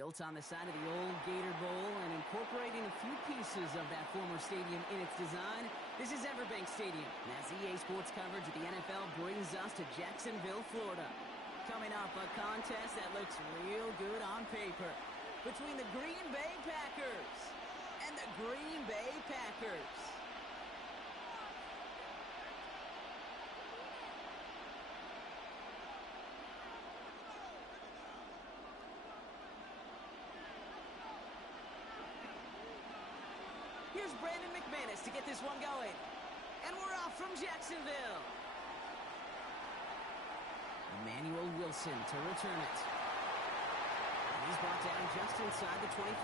Built on the side of the old Gator Bowl and incorporating a few pieces of that former stadium in its design, this is Everbank Stadium. And as EA Sports coverage of the NFL brings us to Jacksonville, Florida. Coming up, a contest that looks real good on paper between the Green Bay Packers and the Green Bay Packers. Here's Brandon McManus to get this one going. And we're off from Jacksonville. Emmanuel Wilson to return it. And he's brought down just inside the 25.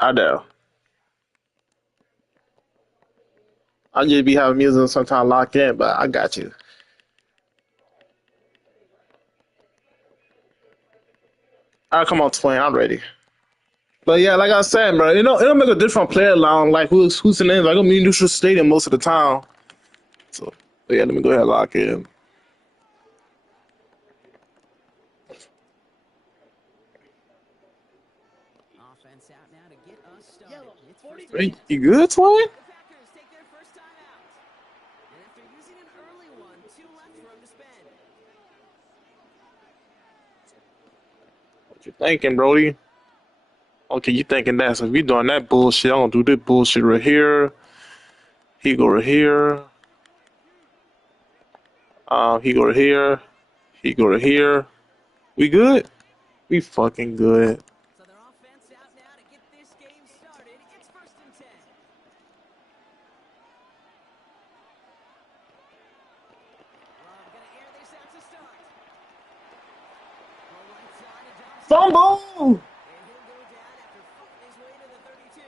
I know. I just be having music sometimes locked in, but I got you. All right, come on, Twain. I'm ready. But yeah, like I said, bro, it'll make a different player along, like who's in it. Like I'm in neutral stadium most of the time. So but yeah, let me go ahead and lock in. Offense out now to get us started. It's first Hey, you good, Twain? The Packers take their first time out. And after using an early one, 2 left for him to spend. What you thinking, Brody? Okay, you thinking that. So if you doing that bullshit, I'm gonna do this bullshit right here. He go right here. He go right here. He go right here. We good? We fucking good. So their offense out now to get this game started. It's first and 10. Love gonna air this out to start. Well, right side of Johnson. Fumble! And he'll go down after fighting his way to the 32.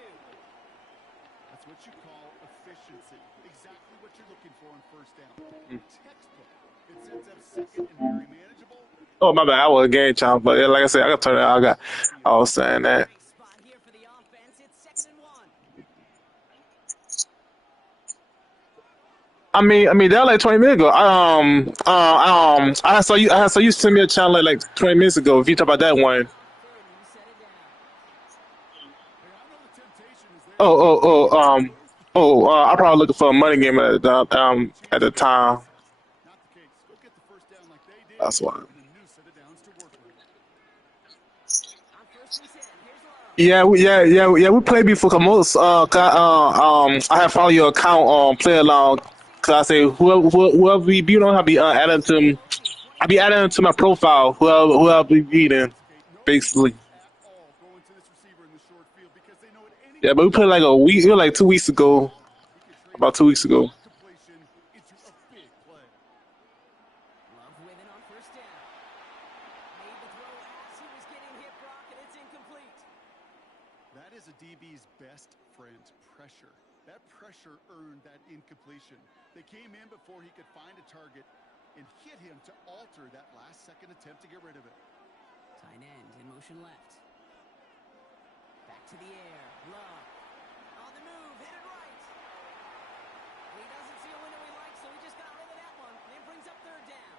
That's what you call efficiency. Exactly what you're looking for on first down. Textbook. It sets up second and very manageable. Oh my bad, I was a game champ, but yeah, like I said, I got turn it out. I was saying that. Great spot here for the offense. It's second and 1. I mean, that was like 20 minutes ago. I saw you send me a channel like 20 minutes ago. If you talk about that one. Third, and you set it down. I probably looking for a money game at the time. Not the case. Go get the first down like they did. That's why. And a new set of downs to work with. On first and 10, here's Love. Yeah. We played before. Cause I have followed your account on Play Along. Cause I say whoever we beat on, I be adding to them. I be adding to my profile. Whoever we beating, basically. At all going to this receiver in the short field because they know at any Yeah, but we played like a week. It was like 2 weeks ago. About 2 weeks ago. completion into a big play. Love with it on first down. Made the throw as he was getting hit, Brock, and it's incomplete. That is a DB's best friend, pressure. That pressure earned that incompletion. They came in before he could find a target and hit him to alter that last-second attempt to get rid of it. Tight end in motion left. Back to the air. Love. On the move. Hit it right. And he doesn't see a window he likes, so he just got rid of that one. And it brings up third down.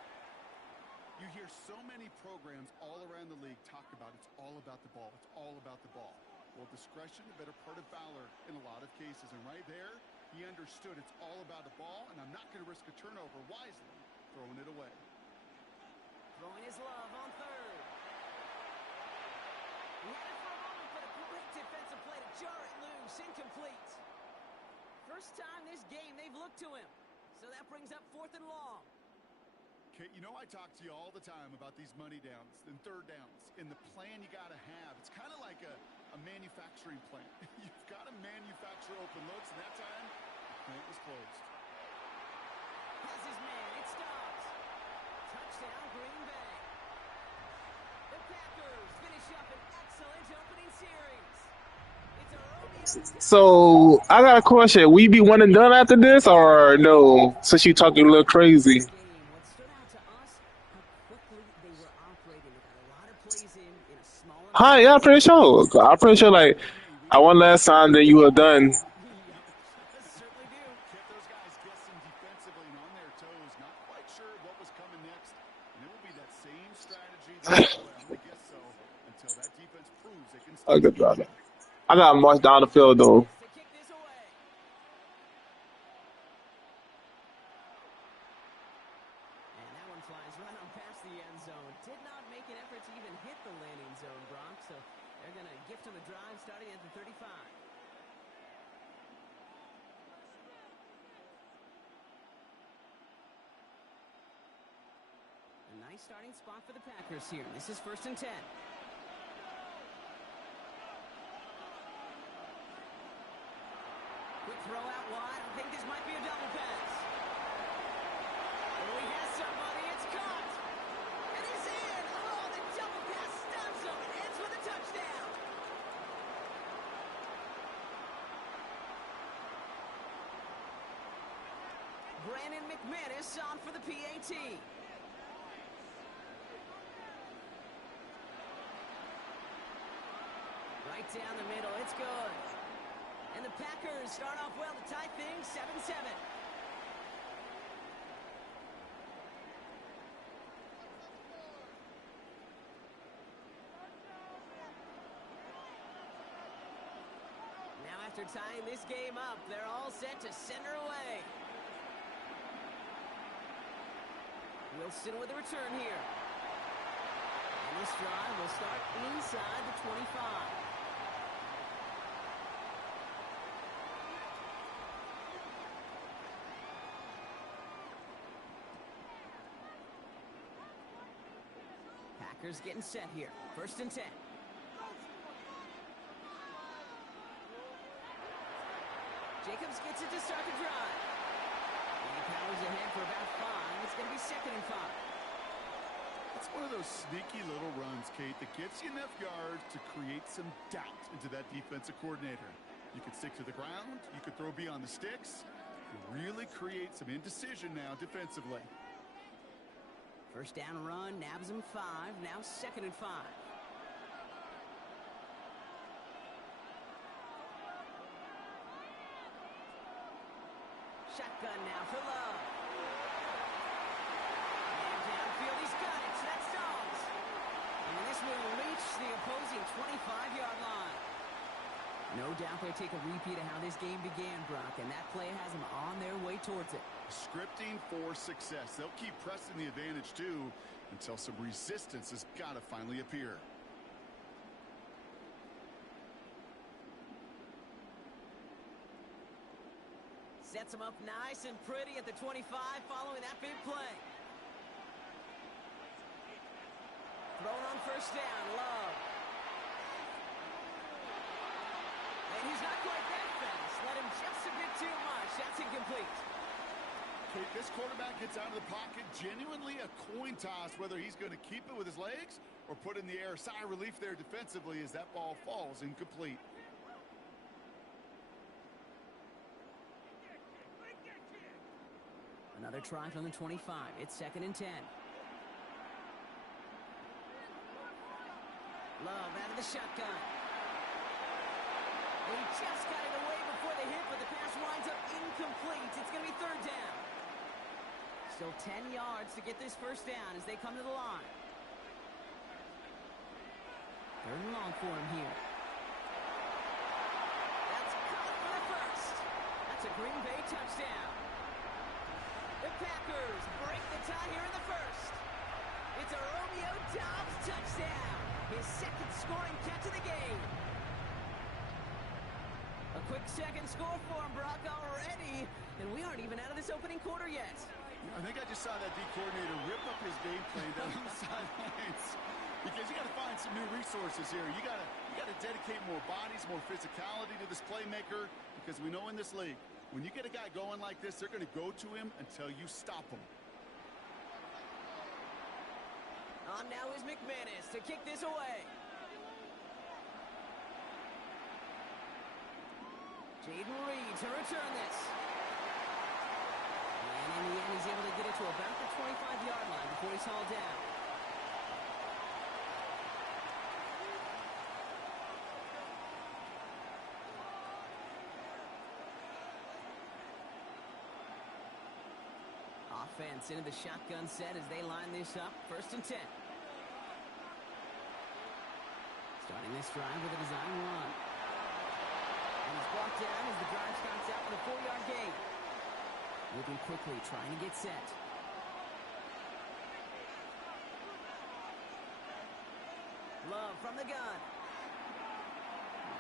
You hear so many programs all around the league talk about it's all about the ball. It's all about the ball. Well, discretion, the better part of valor in a lot of cases. And right there, he understood it's all about the ball, and I'm not going to risk a turnover wisely, throwing it away. Throwing his Love on third. He had it for a moment, but a great defensive play to jar it loose. Incomplete. First time this game they've looked to him. So that brings up fourth and long. Okay, you know I talk to you all the time about these money downs and third downs and the plan you got to have. It's kind of like a manufacturing plant. You've got to manufacture open looks, and that time, the plant was closed. Has his man. It stops. Touchdown, Green Bay. The Packers finish up an excellent opening series. It's a Romeo. So I got a question. We be one and done after this, or no? Since you talking a little crazy. What stood out to us, how quickly they were operating. They got a lot of plays in a smaller. Hi, yeah, I'm pretty sure. Like I one last time, then you are done. Certainly do. Kept those guys guessing defensively and on their toes, not quite sure what was coming next. And it will be that same strategy the whole way. I'm going to guess so until that defense proves they can A stop good it. drive. I got to march down the field though. To kick this away. And that one flies right on past the end zone. Did not make an effort to even hit the landing zone, Brock. So they're going to gift him the drive starting at the 35. A nice starting spot for the Packers here. This is 1st and 10. Quick throw out wide. I think this might be a double pass. Oh, he has somebody. It's caught. And he's in. Oh, the double pass stops him and ends with a touchdown. Brandon McManus on for the PAT. Right down the middle. It's good. And the Packers start off well to tie things 7-7. Now after tying this game up, they're all set to send her away. Wilson with a return here. And this drive will start inside the 25. Packers getting set here. 1st and 10. Jacobs gets it to start the drive. And he powers ahead for about 5. It's going to be 2nd and 5. It's one of those sneaky little runs, Kate, that gets you enough yards to create some doubt into that defensive coordinator. You can stick to the ground. You can throw beyond the sticks. You really create some indecision now defensively. First down run, nabs him 5. Now 2nd and 5. Shotgun now for Love. And downfield, he's got it. That's Dogs. And this will reach the opposing 25-yard line. No doubt they'll take a repeat of how this game began, Brock, and that play has them on their way towards it. Scripting for success. They'll keep pressing the advantage, too, until some resistance has got to finally appear. Sets him up nice and pretty at the 25 following that big play. Thrown on first down, Love. And he's not quite that fast. Let him just a bit too much. That's incomplete. Kate, this quarterback gets out of the pocket, genuinely a coin toss whether he's going to keep it with his legs or put in the air. Sigh of relief there defensively as that ball falls incomplete. Another try from the 25. It's 2nd and 10. Love out of the shotgun. He just got it away before the hit, but the pass winds up incomplete. It's going to be 3rd down. Still 10 yards to get this first down as they come to the line. 3rd and long for him here. That's caught for the first. That's a Green Bay touchdown. The Packers break the tie here in the first. It's a Romeo Doubs touchdown. His 2nd scoring catch of the game. A quick 2nd score for him, Brock, already. And we aren't even out of this opening quarter yet. I think I just saw that D coordinator rip up his game plan down on the sidelines. Because you got to find some new resources here. You got to dedicate more bodies, more physicality to this playmaker. Because we know in this league, when you get a guy going like this, they're going to go to him until you stop him. On now is McManus to kick this away. Jaden Reed to return this. And in the end, he's able to get it to about the 25-yard line before he's hauled down. offense into the shotgun set as they line this up. 1st and 10. Starting this drive with a design run. And he's brought down as the drive starts out with a 4-yard gain. Moving quickly, trying to get set. Love from the gun.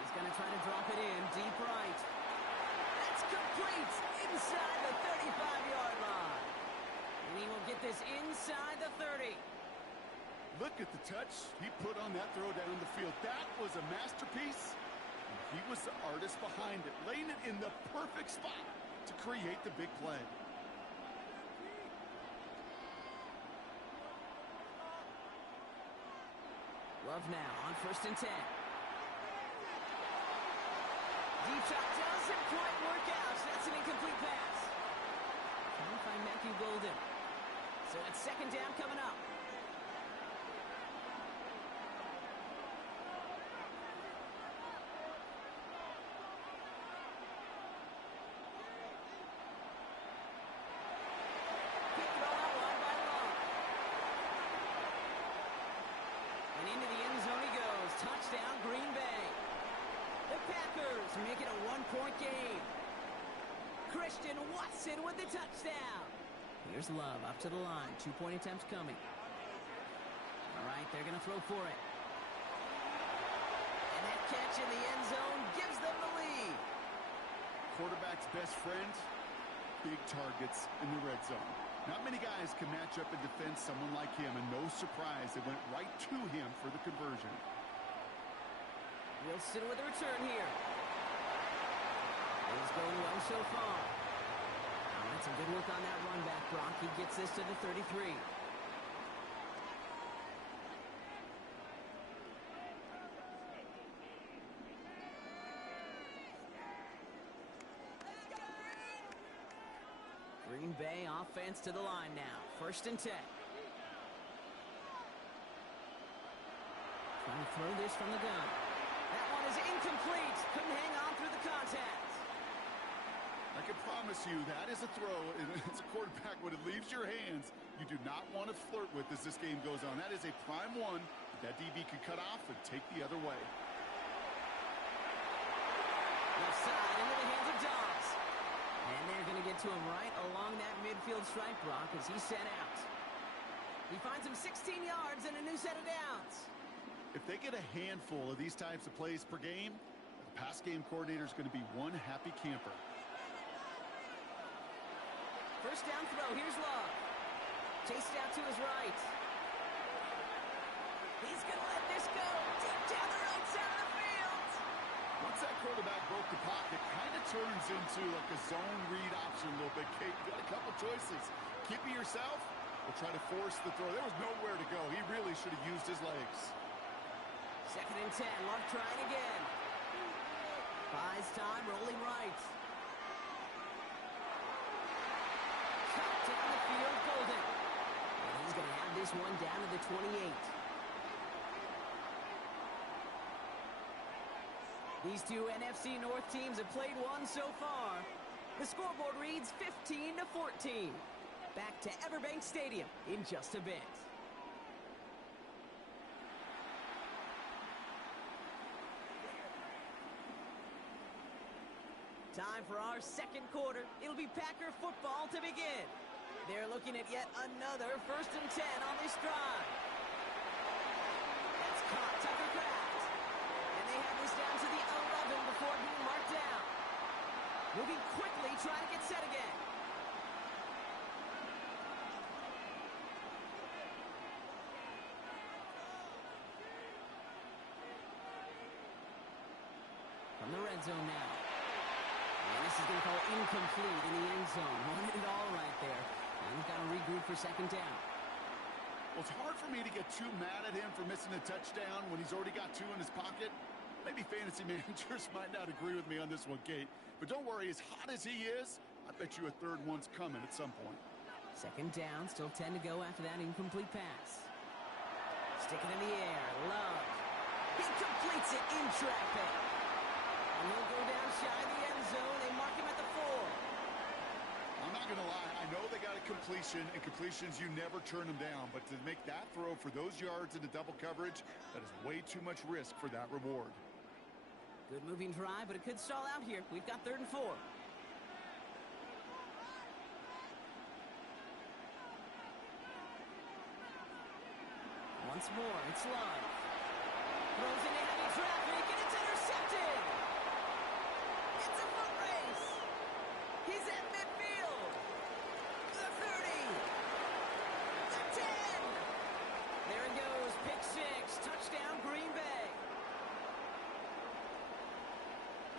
He's going to try to drop it in deep right. That's complete inside the 35-yard line. And he will get this inside the 30. Look at the touch he put on that throw down the field. That was a masterpiece. He was the artist behind it, laying it in the perfect spot to create the big play. Love now on 1st and 10. Deep shot doesn't quite work out. That's an incomplete pass. Trying to find Matthew Golden. So it's 2nd down coming up. Touchdown, Green Bay. The Packers make it a 1-point game. Christian Watson with the touchdown. Here's Love up to the line. 2-point attempts coming. All right, they're going to throw for it. And that catch in the end zone gives them the lead. Quarterback's best friend, big targets in the red zone. Not many guys can match up and defend someone like him, and no surprise, they went right to him for the conversion. Wilson with a return here. It's going well so far. All right, some good work on that run back, Brock. He gets this to the 33. Green Bay offense to the line now. 1st and 10. Trying to throw this from the gun. That one is incomplete. Couldn't hang on through the contact. I can promise you that is a throw, and as a quarterback, when it leaves your hands, you do not want to flirt with as this game goes on. That is a prime one that DB can cut off and take the other way. Left side into the hands of Dobbs. And they're going to get to him right along that midfield stripe, Brock, as he's set out. He finds him 16 yards and a new set of downs. If they get a handful of these types of plays per game, the pass game coordinator is going to be one happy camper. 1st down throw. Here's Love. Chased out to his right. He's going to let this go deep down the right side of the field. Once that quarterback broke the pocket, kind of turns into like a zone read option a little bit. Kate, you got a couple choices. Keep it yourself or try to force the throw. There was nowhere to go. He really should have used his legs. 2nd and 10. Love trying again. Buys time, rolling right. Cut down the field, Golden. And he's going to have this one down to the 28. These two NFC North teams have played one so far. The scoreboard reads 15-14. Back to Everbank Stadium in just a bit. Time for our 2nd quarter. It'll be Packer football to begin. They're looking at yet another 1st and 10 on this drive. That's caught Tucker Kraft. And they have this down to the 11 before being marked down. Moving quickly, trying to get set again. From the red zone now. And this is going to call incomplete in the end zone. Wanted it all right there. And he's got to regroup for 2nd down. Well, it's hard for me to get too mad at him for missing a touchdown when he's already got 2 in his pocket. Maybe fantasy managers might not agree with me on this one, Kate. But don't worry, as hot as he is, I bet you a 3rd one's coming at some point. 2nd down, still 10 to go after that incomplete pass. Stick it in the air, Love. He completes it in traffic. And he'll go down shy of the end zone. They mark him at the 4. I'm not going to lie. I know they got a completion, and completions, you never turn them down. But to make that throw for those yards into double coverage, that is way too much risk for that reward. Good moving drive, but it could stall out here. We've got 3rd and 4. Once more, it's Love. Throws into heavy traffic, and it's intercepted! It's a foot race! He's at midfield! The 30! The 10! There it goes, pick 6, touchdown Green Bay.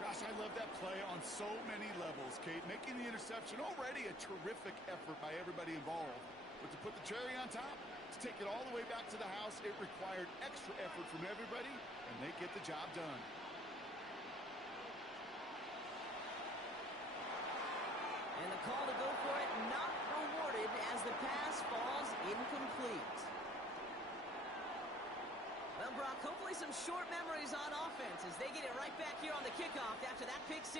Gosh, I love that play on so many levels, Kate. Making the interception, already a terrific effort by everybody involved. But to put the cherry on top, to take it all the way back to the house, it required extra effort from everybody, and they get the job done. And the call to go for it not rewarded as the pass falls incomplete. Well, Brock, hopefully some short memories on offense as they get it right back here on the kickoff after that pick 6.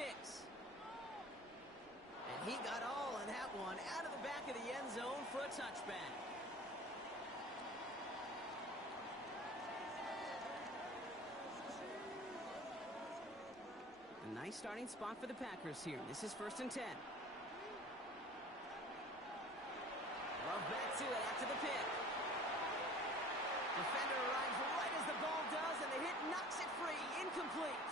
And he got all of that one out of the back of the end zone for a touchback. A nice starting spot for the Packers here. This is 1st and 10. Love back to it after the pick. Defender arrives right as the ball does, and the hit knocks it free. Incomplete.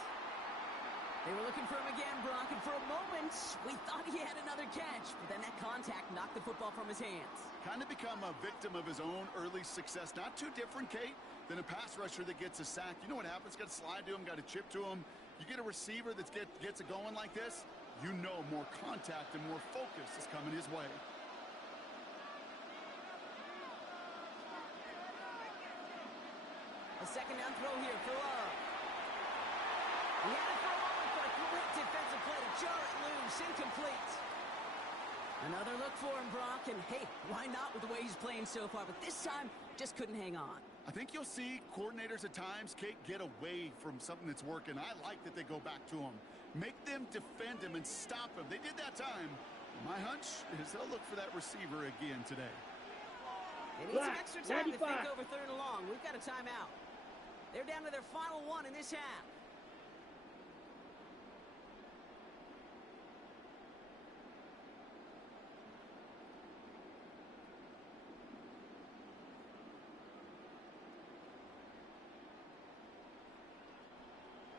They were looking for him again, Brock, and for a moment, we thought he had another catch, but then that contact knocked the football from his hands. Kind of become a victim of his own early success. Not too different, Kate, than a pass rusher that gets a sack. You know what happens? Got to slide to him, got to chip to him. You get a receiver that gets it going like this, you know more contact and more focus is coming his way. A 2nd down throw here for Love. He had it for a moment, but a quick defensive play to jar it loose. Incomplete. Another look for him, Brock, and hey, why not with the way he's playing so far? But this time, just couldn't hang on. I think you'll see coordinators at times, Kate, get away from something that's working. I like that they go back to him. Make them defend him and stop him. They did that time. My hunch is they'll look for that receiver again today. They need some extra time to think over 3rd and long. We've got a timeout. They're down to their final one in this half.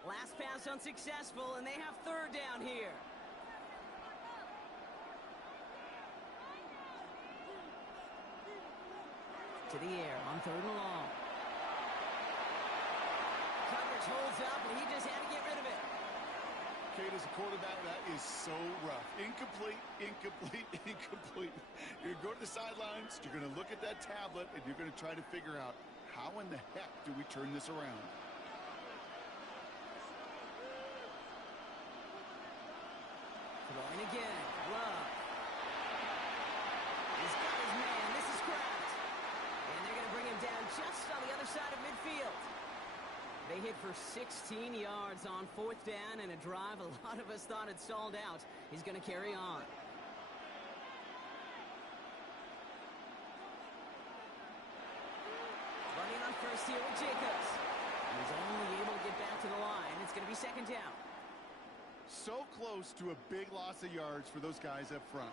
Last pass unsuccessful, and they have 3rd down here. To the air on 3rd and long. Coverage holds up, and he just had to get rid of it. Kate, as a quarterback, that is so rough. Incomplete, incomplete, incomplete. You're going to go to the sidelines, you're going to look at that tablet, and you're going to try to figure out how in the heck do we turn this around. Throwing again. Love. He's got his man. This is Kraft. And they're going to bring him down just on the other side of midfield. They hit for 16 yards on 4th down, and a drive a lot of us thought had stalled out is going to carry on. Running on first here with Jacobs. He's only able to get back to the line. It's going to be 2nd down. So close to a big loss of yards for those guys up front.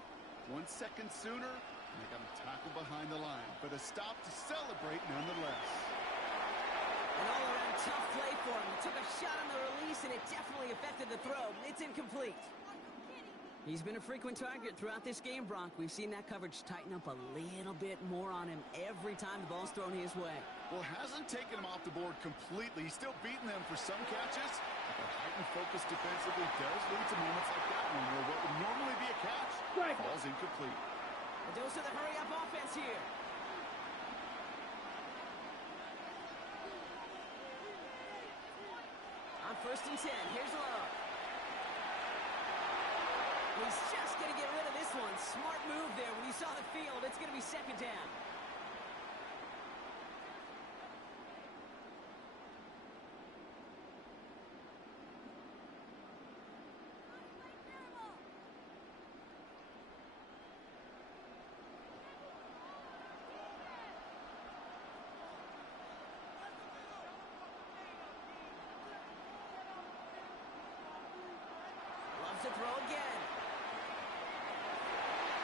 1 second sooner, and they got to tackle behind the line. But a stop to celebrate nonetheless. An all-around tough play for him. He took a shot on the release, and it definitely affected the throw. It's incomplete. He's been a frequent target throughout this game, Brock. We've seen that coverage tighten up a little bit more on him every time the ball's thrown his way. Well, hasn't taken him off the board completely. He's still beating them for some catches. But heightened focus defensively does lead to moments like that one where what would normally be a catch falls incomplete. A dose of the hurry-up offense here. On 1st and 10, here's Love. He's just going to get rid of this one. Smart move there when he saw the field. It's going to be 2nd down. throw again.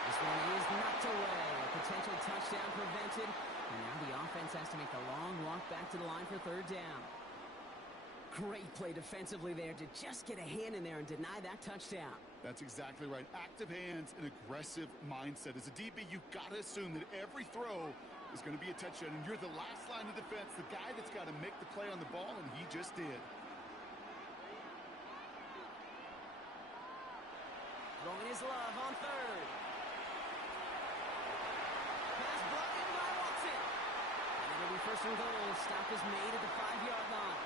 This one is knocked away. A potential touchdown prevented. And now the offense has to make the long walk back to the line for third down. Great play defensively there to just get a hand in there and deny that touchdown. That's exactly right. Active hands and aggressive mindset. As a DB, you've got to assume that every throw is going to be a touchdown. And you're the last line of defense, the guy that's got to make the play on the ball, and he just did. Throwing his love on third. Pass brought in by Watson. And it'll be first and goal. Stop is made at the 5-yard line.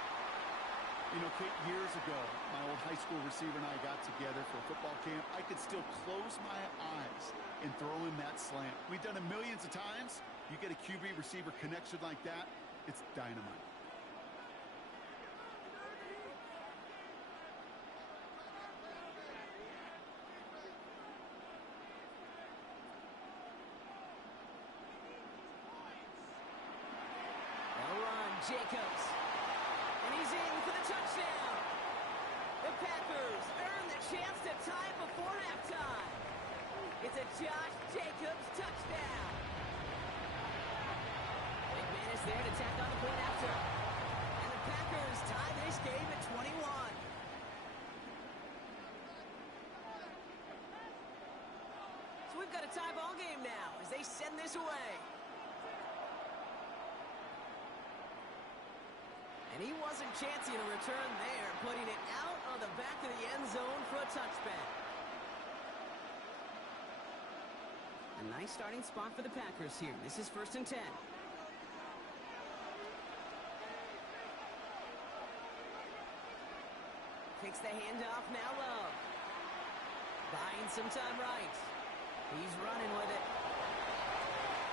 You know, Kate, years ago, my old high school receiver and I got together for a football camp. I could still close my eyes and throw in that slant. We've done it millions of times. You get a QB receiver connection like that, it's dynamite. Well run, Jacobs. And he's in for the touchdown. The Packers earn the chance to tie it before halftime. It's a Josh Jacobs touchdown. McManus there to tack on the point after. And the Packers tie this game at 21. So we've got a tie ball game now as they send this away. And he wasn't chancing a return there, putting it out on the back of the end zone for a touchback. A nice starting spot for the Packers here. This is 1st and 10. Takes the handoff, now Love. Buying some time right. He's running with it.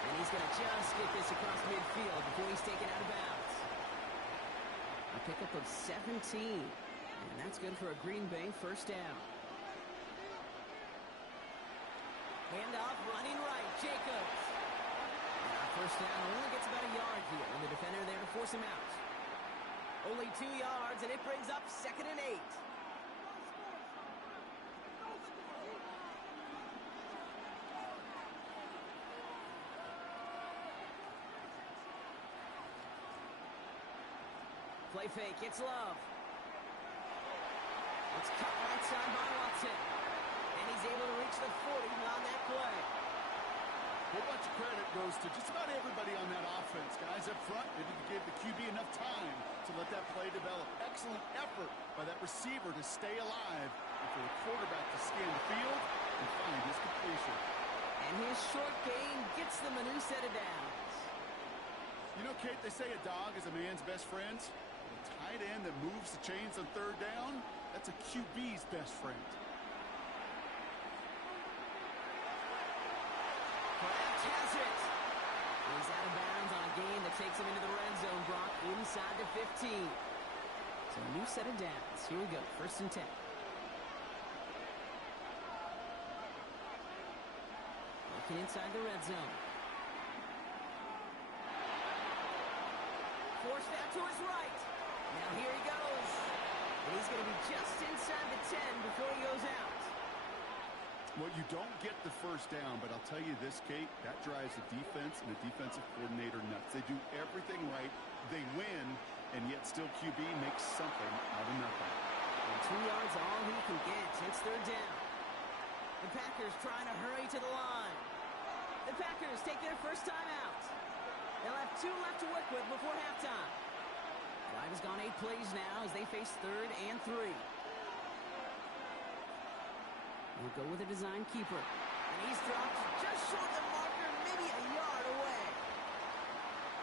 And he's going to just get this across midfield before he's taken out of bounds. A pickup of 17. And that's good for a Green Bay first down. Handoff, running right, Jacobs. And our first down only gets about a yard here, and the defender there to force him out. Only 2 yards, and it brings up 2nd and 8. Play fake, it's Love. It's cut right side by Watson. And he's able to reach the 40 on that play. A whole bunch of credit goes to just about everybody on that offense. Guys up front, they didn't give the QB enough time to let that play develop. Excellent effort by that receiver to stay alive and for the quarterback to scan the field and find his completion. And his short gain gets them a new set of downs. You know, Kate, they say a dog is a man's best friend. A tight end that moves the chains on 3rd down, that's a QB's best friend. Kraft has it. He's out of bounds on a gain that takes him into the red zone, Brock, inside the 15. So a new set of downs. Here we go, 1st and 10. Looking inside the red zone. Forced out to his right. Now here he goes. And he's going to be just inside the 10 before he goes out. Well, you don't get the first down, but I'll tell you this, Kate, that drives the defense and the defensive coordinator nuts. They do everything right. They win, and yet still QB makes something out of nothing. And 2 yards all he can get. It's 3rd down. The Packers trying to hurry to the line. The Packers take their first time out. They'll have 2 left to work with before halftime. Drive has gone 8 plays now as they face 3rd and 3. We'll go with a design keeper. And he's dropped just short of the marker, maybe a yard away.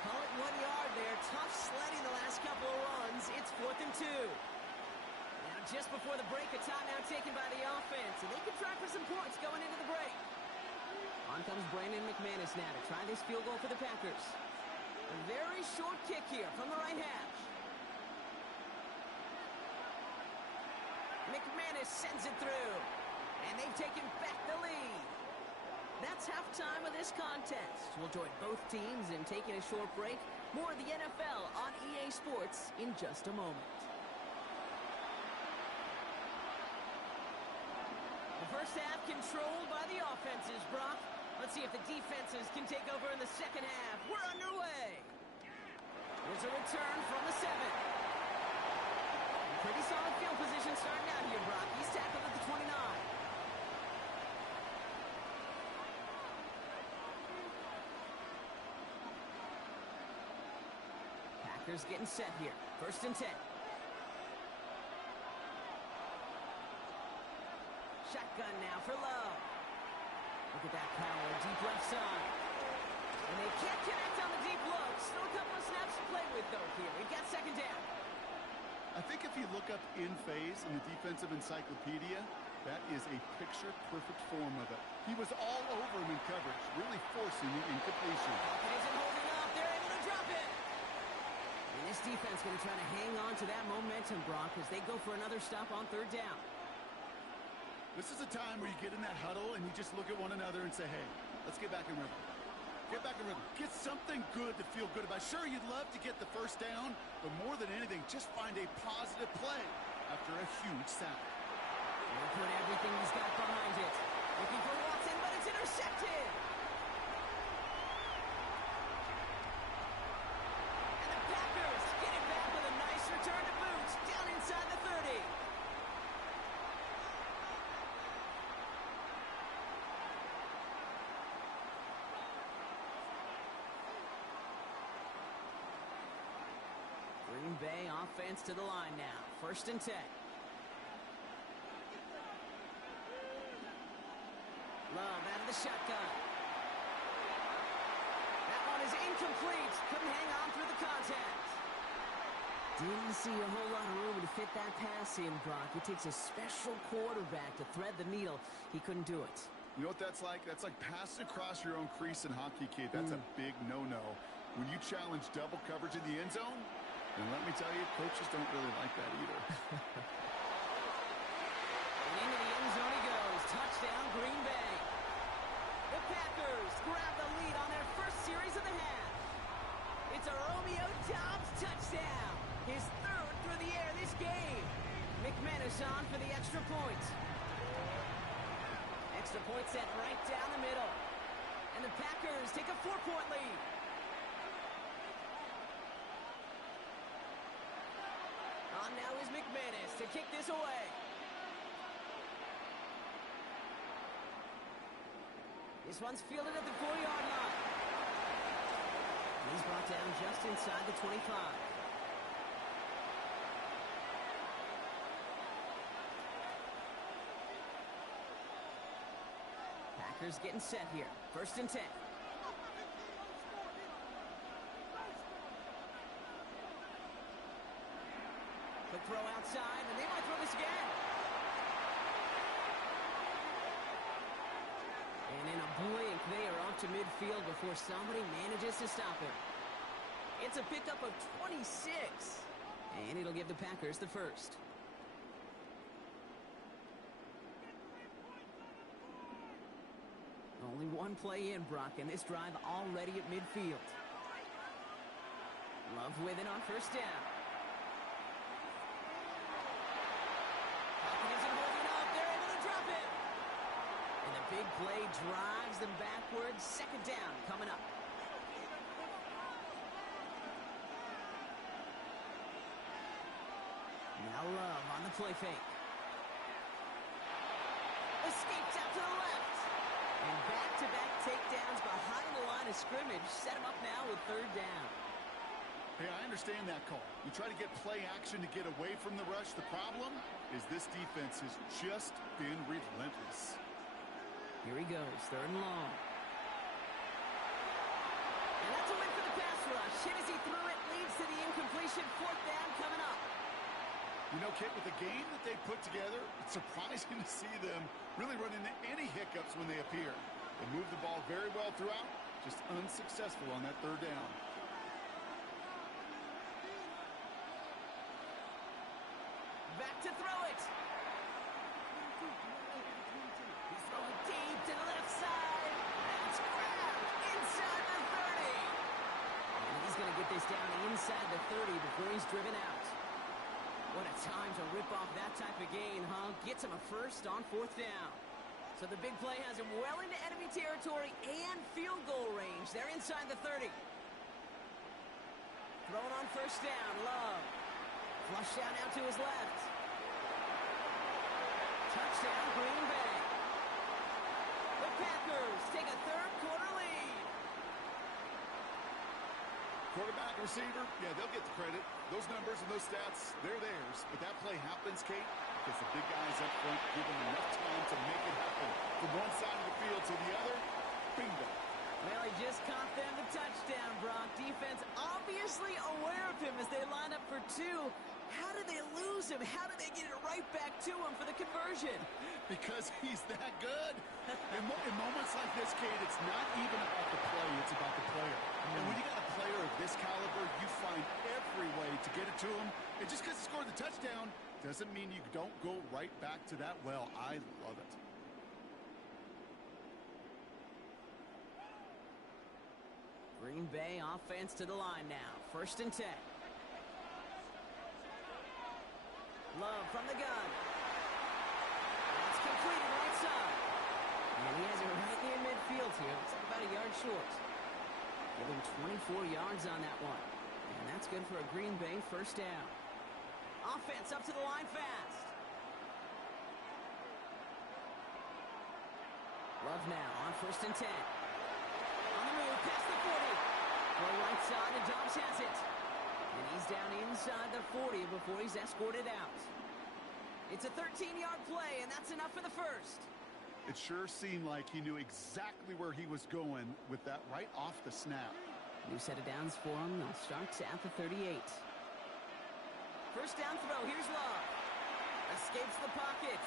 Call it 1 yard there. Tough sledding the last couple of runs. It's 4th and 2. Now just before the break, a timeout taken by the offense. And they can try for some points going into the break. On comes Brandon McManus now to try this field goal for the Packers. A very short kick here from the right hash. McManus sends it through. And they've taken back the lead. That's halftime of this contest. We'll join both teams in taking a short break. More of the NFL on EA Sports in just a moment. first half controlled by the offenses, Brock. Let's see if the defenses can take over in the second half. We're underway. There's a return from the 7. Pretty solid field position starting out here, Brock. He's tackled at the 29. Packers getting set here. 1st and 10. Shotgun now for Love. Look at that power, deep left side. And they can't connect on the deep look. Still a couple of snaps to play with, though, here. We got 2nd down. I think if you look up in phase in the defensive encyclopedia, that is a picture-perfect form of it. He was all over him in coverage, really forcing the incompletion. It isn't holding up. They're able to drop it. And this defense going to try to hang on to that momentum, Brock, as they go for another stop on 3rd down. This is a time where you get in that huddle and you just look at one another and say, hey, let's get back in rhythm. Get back in rhythm. Get something good to feel good about. Sure, you'd love to get the 1st down, but more than anything, just find a positive play after a huge sack. He'll put everything he's got behind it. Looking for Watson, but it's intercepted. And the Packers get it back with a nice return to boot down inside the 30. Green Bay offense to the line now. 1st and 10. Love out of the shotgun. That one is incomplete. Couldn't hang on through the contact. Didn't see a whole lot of room to fit that pass in, Brock. It takes a special quarterback to thread the needle. He couldn't do it. You know what that's like? That's like passing across your own crease in hockey, kid. That's a big no-no. When you challenge double coverage in the end zone, and let me tell you, coaches don't really like that either. And into the end zone he goes. Touchdown, Green Bay. The Packers grab the lead on their first series of the half. It's a Romeo Doubs touchdown. His 3rd through the air this game. McManus on for the extra point. Extra point set right down the middle. And the Packers take a 4-point lead. On now is McManus to kick this away. This one's fielded at the 4-yard line. He's brought down just inside the 25. Packers getting set here. 1st and 10. Quick throw outside, and they might throw this again. And in a blink, they are off to midfield before somebody manages to stop him. It's a pickup of 26. And it'll give the Packers the 1st. Only one play in, Brock, and this drive already at midfield. Love with it on 1st down. Hopkins isn't holding up. They're able to drop it. And the big play drives them backwards. 2nd down coming up. Now Love on the play fake. Escapes out to the left. And back-to-back takedowns behind the line of scrimmage. Set him up now with 3rd down. Hey, I understand that call. You try to get play action to get away from the rush. The problem is this defense has just been relentless. Here he goes, 3rd and long. And that's a win for the pass rush. Hit as he threw it, leads to the incompletion. 4th down coming up. You know, Kit, with the game that they put together, it's surprising to see them really run into any hiccups when they appear. They move the ball very well throughout, just unsuccessful on that 3rd down. Back to throw it. He's throwing deep to the left side. That's grabbed inside the 30. And he's going to get this down inside the 30 before he's driven out. What a time to rip off that type of gain, huh? Gets him a 1st on 4th down. So the big play has him well into enemy territory and field goal range. They're inside the 30. Thrown on first down, Love. Flush down out to his left. Touchdown, Green Bay. The Packers take a third-quarter lead. Quarterback, receiver, yeah, they'll get the credit. Those numbers and those stats, they're theirs. But that play happens, Kate, because the big guys up front give them enough time to make it happen. From one side of the field to the other, bingo. Well, he just caught them the touchdown, Brock. Defense obviously aware of him as they line up for two. How did they lose him? How did they get it right back to him for the conversion? Because he's that good. In moments like this, Kate, it's not even about the play, it's about the player. And when you got a player of this caliber, you find every way to get it to him. And just because he scored the touchdown doesn't mean you don't go right back to that well. I love it. Green Bay offense to the line now. 1st and 10. Love from the gun. That's completed right side. And he has it right near midfield here. Looks like about a yard short. Give him 24 yards on that one. And that's good for a Green Bay 1st down. Offense up to the line fast. Love now on 1st and 10. On the move, past the 40. Play right side, and Dobbs has it. And he's down inside the 40 before he's escorted out. It's a 13-yard play, and that's enough for the 1st. It sure seemed like he knew exactly where he was going with that right off the snap. New set of downs for him. They'll start at the 38. 1st down throw. Here's Love. Escapes the pocket.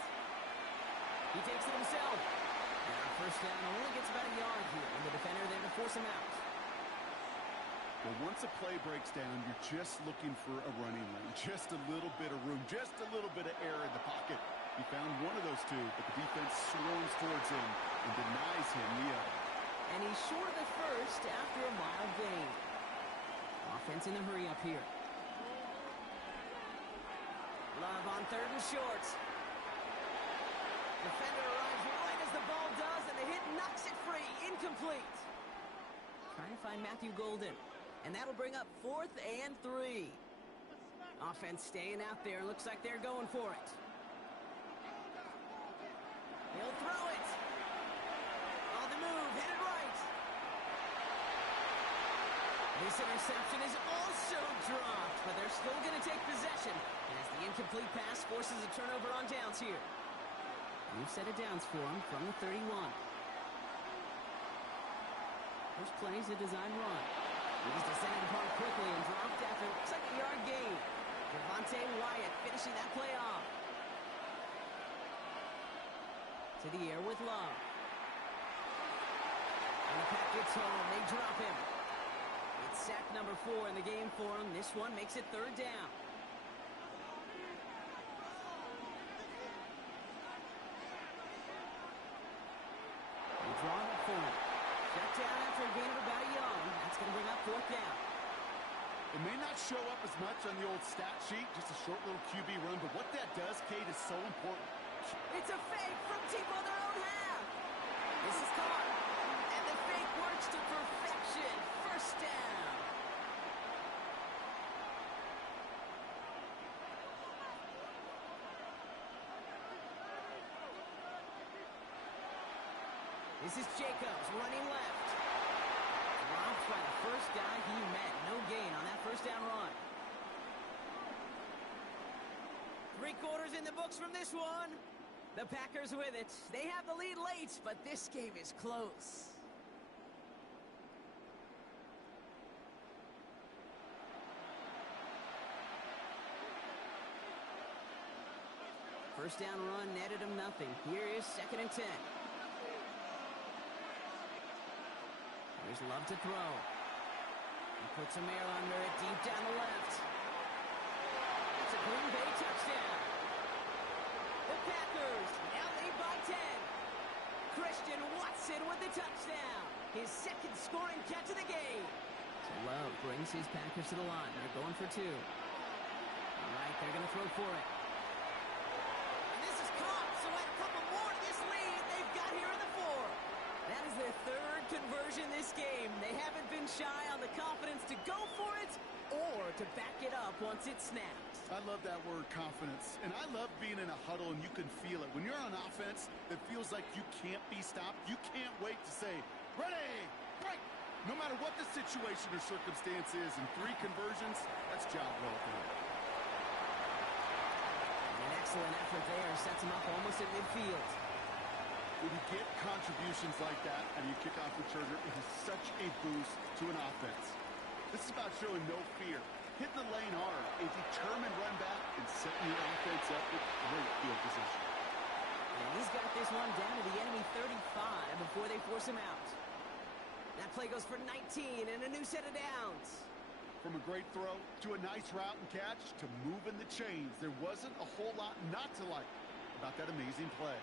He takes it himself. And our 1st down only gets about a yard here, and the defender there to force him out. Well, once a play breaks down, you're just looking for a running lane. Just a little bit of room, just a little bit of air in the pocket. He found one of those two, but the defense swarms towards him and denies him the other. And he's short of the 1st after a mild gain. Offense in a hurry up here. Love on 3rd and short. Defender arrives right as the ball does, and the hit knocks it free. Incomplete. Trying to find Matthew Golden. And that'll bring up 4th and 3. Offense staying out there. Looks like they're going for it. He'll throw it. On the move, hit it right. This interception is also dropped, but they're still going to take possession as the incomplete pass forces a turnover on downs here. New set of downs for him from the 31. First play is a design run. He's descended upon quickly and dropped after looks like a yard gain. Devontae Wyatt finishing that play off. To the air with Love. And the pack gets home. They drop him. It's sack number 4 in the game for him. This one makes it 3rd down. They draw it up for him. Shut down after a gain of about a yard. That's going to bring up 4th down. It may not show up as much on the old stat sheet, just a short little QB run, but what that does, Kate, is so important. It's a fake from deep on their own half. This is caught. And the fake works to perfection. 1st down. This is Jacobs running left. Dropped by the 1st guy he met. No gain on that 1st down run. 3 quarters in the books from this one. The Packers with it. They have the lead late, but this game is close. First down run netted him nothing. Here is 2nd and 10. There's Love to throw. He puts some air under it deep down the left. It's a Green Bay touchdown. The Packers now lead by 10. Christian Watson with the touchdown. His 2nd scoring catch of the game. So Love brings his Packers to the line. They're going for 2. All right, they're going to throw for it. And this is caught, so add a couple more to this lead. They've got in this game. They haven't been shy on the confidence to go for it or to back it up once it snaps. I love that word, confidence. And I love being in a huddle and you can feel it. When you're on offense, it feels like you can't be stopped. You can't wait to say, ready, break. No matter what the situation or circumstance is, in 3 conversions, that's job well done. An excellent effort there sets him up almost at midfield. When you get contributions like that and you kick off returner, it is such a boost to an offense. This is about showing no fear, hitting the lane hard, a determined run back, and setting your offense up with great field position. And he's got this one down to the enemy 35 before they force him out. That play goes for 19 and a new set of downs. From a great throw to a nice route and catch to moving the chains, there wasn't a whole lot not to like about that amazing play.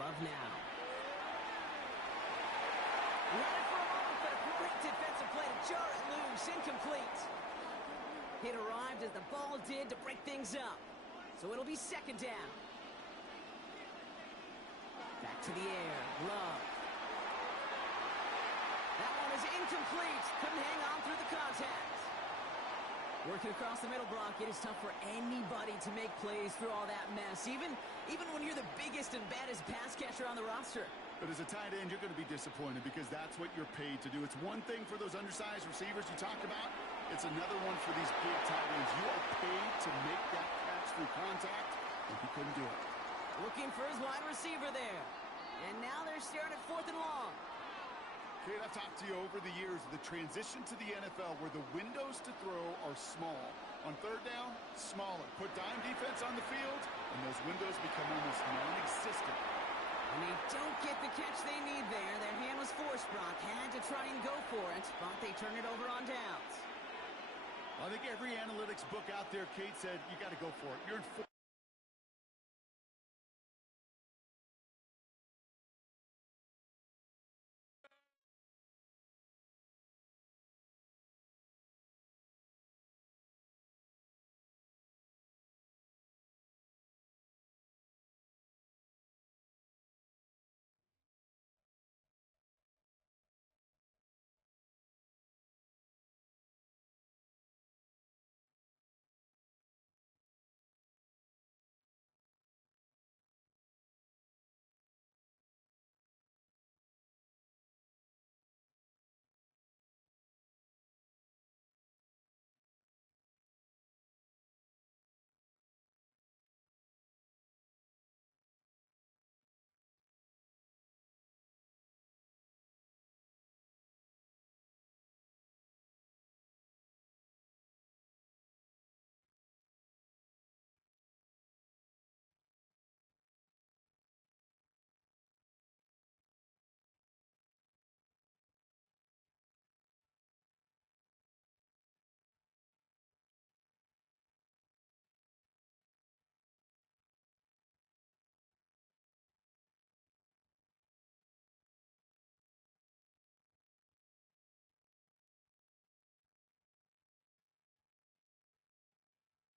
Love now. Ran it for a moment, but a great defensive play to jar it loose. Incomplete. It arrived as the ball did to break things up. So it'll be second down. Back to the air. Love. That one is incomplete. Couldn't hang on through the contact. Working across the middle block, it is tough for anybody to make plays through all that mess, even when you're the biggest and baddest pass catcher on the roster. But as a tight end, you're going to be disappointed because that's what you're paid to do. It's one thing for those undersized receivers you talk about. It's another one for these big tight ends. You are paid to make that catch through contact, and he couldn't do it. Looking for his wide receiver there. And now they're staring at 4th and long. Kate, I've talked to you over the years of the transition to the NFL where the windows to throw are small. On 3rd down, smaller. Put dime defense on the field, and those windows become almost non-existent. And they don't get the catch they need there. Their hand was forced, Brock. Had to try and go for it, but they turn it over on downs. I think every analytics book out there, Kate, said you got to go for it. You're in